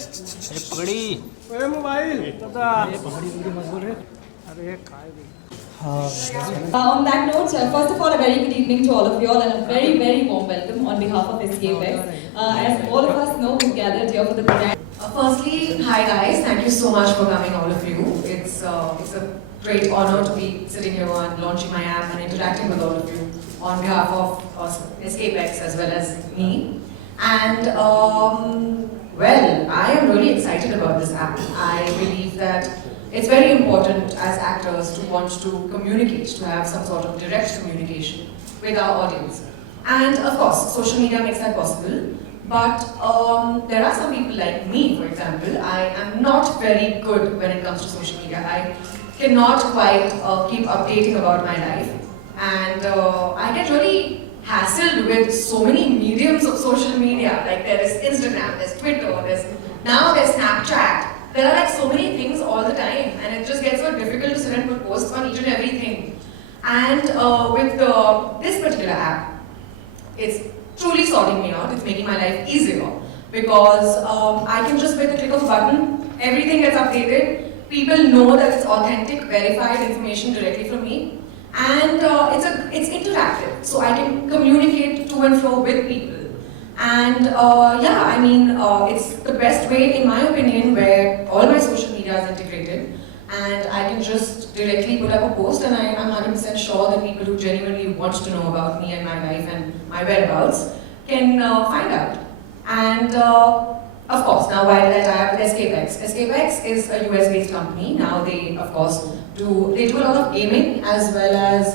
पकड़ी मोबाइल पकड़ी मजबूर है। अरे काय On that note, first of all, a very good evening to all of you all and a very, very warm welcome on behalf of SKFX. As all of us know, we gathered here for the grand. Firstly, hi guys, thank you so much for coming, all of you. It's a great honor to be sitting here and launching my app and interacting with all of you on behalf of SKFX as well as me. And well, I am really excited about this app. I believe that it's very important as actors to want to communicate, to have some sort of direct communication with our audience. And of course, social media makes that possible. But there are some people like me, for example. I am not very good when it comes to social media. I cannot quite keep updating about my life. And I get really hassled with so many mediums of social media. Like there is Instagram, there's Twitter, now there's Snapchat. There are like so many things all the time, and it just gets so difficult to sit and put posts on each and everything. And with this particular app, it's truly sorting me out. It's making my life easier because I can just with the click of a button, everything gets updated. People know that it's authentic, verified information directly from me, and it's interactive, so I can communicate to and fro with people. And yeah, I mean, it's the best way, in my opinion, where all my social media is integrated, and I can just directly put up a post, and I'm 100% sure that people who genuinely want to know about me and my life and my whereabouts can find out. And of course, now why did I tie up with SKFX? SKFX is a US-based company. Now they, of course, do a lot of gaming as well as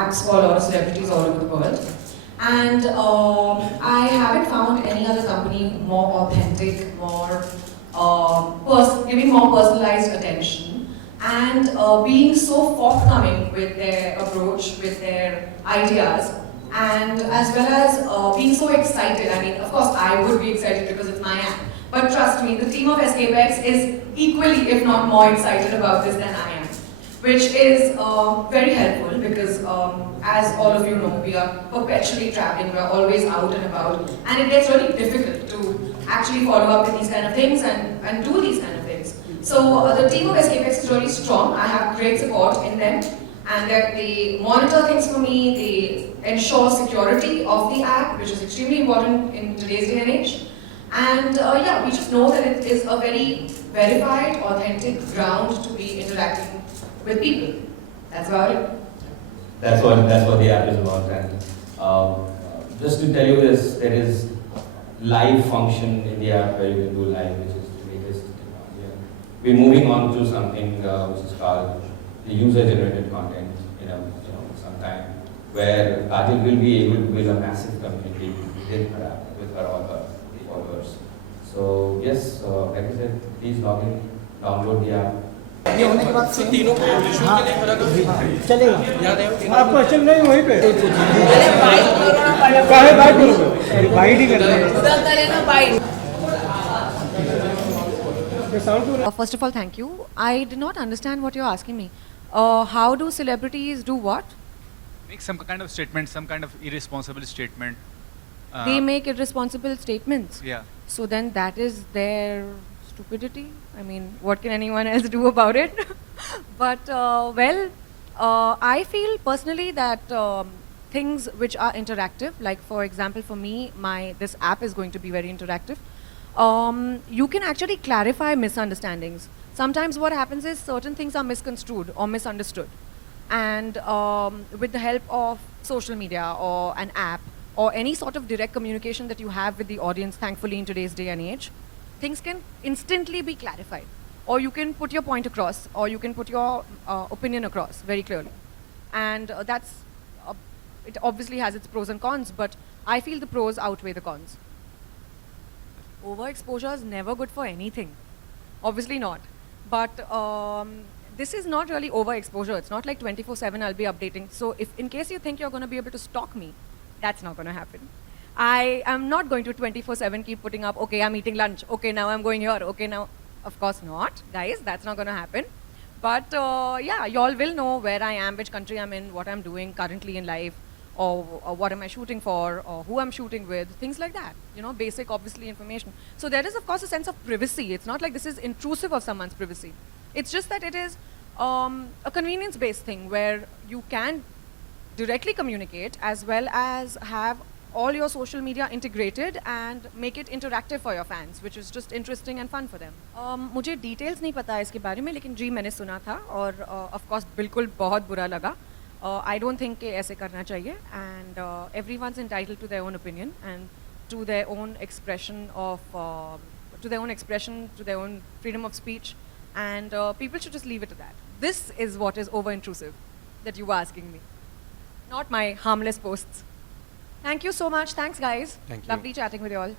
apps for a lot of celebrities all over the world. And I haven't found any other company more authentic, more giving more personalized attention, and being so forthcoming with their approach, with their ideas, and as well as being so excited. I mean, of course, I would be excited because it's my app, but trust me, the team of SKFX is equally, if not more, excited about this than I am, which is very helpful because as all of you know, we are perpetually traveling, we are always out and about, and it gets really difficult to actually follow up with these kind of things and do these kind of things. So the team of SKFX is really strong. I have great support in them, and they monitor things for me, they ensure security of the app, which is extremely important in today's day and age. And yeah, we just know that it is a very verified, authentic ground to be interacting with people. That's about it. That's what the app is about. And just to tell you this, there is live function in the app where you can do live, which is the latest technology. We're moving on to something which is called the user-generated content in some time, where Kajal will be able to build a massive community within her app with all her followers. So yes, like I said, please log in, download the app. ये होने के बाद फिर तीनों को audition के लिए खड़ा कर चलेगा। याद है आप क्वेश्चन नहीं वहीं पे काहे बाइट करोगे बाइट ही करना है First of all, thank you. I did not understand what you're asking me. How do celebrities do what? Make some kind of statement, some kind of irresponsible statement. They make irresponsible statements. Yeah. So then that is their stupidity. I mean, what can anyone else do about it? But well, I feel personally that things which are interactive, like for example for me, this app is going to be very interactive. You can actually clarify misunderstandings. Sometimes what happens is certain things are misconstrued or misunderstood. And with the help of social media or an app or any sort of direct communication that you have with the audience, thankfully in today's day and age, things can instantly be clarified. Or you can put your point across, or you can put your opinion across very clearly. And it obviously has its pros and cons, but I feel the pros outweigh the cons. Overexposure is never good for anything. Obviously not. But this is not really overexposure. It's not like 24/7 I'll be updating. So if in case you think you're going to be able to stalk me, that's not going to happen. I am not going to 24/7 keep putting up, okay, I'm eating lunch, okay, now I'm going here, okay, now, of course not, guys, that's not going to happen. But yeah, y'all will know where I am, which country I'm in, what I'm doing currently in life, or what am I shooting for, or who I'm shooting with, things like that. You know, basic, obviously, information. So there is, of course, a sense of privacy. It's not like this is intrusive of someone's privacy. It's just that it is a convenience-based thing where you can directly communicate as well as have all your social media integrated and make it interactive for your fans, which is just interesting and fun for them. मुझे details नहीं पता है इसके बारे में, लेकिन जी मैंने सुना था और of course बिल्कुल बहुत बुरा लगा. I don't think कि ऐसे करना चाहिए, and everyone's entitled to their own opinion and to their own expression of to their own freedom of speech, and people should just leave it to that. This is what is over intrusive that you were asking me, not my harmless posts. Thank you so much. Thanks, guys. Thank you. Lovely chatting with you all.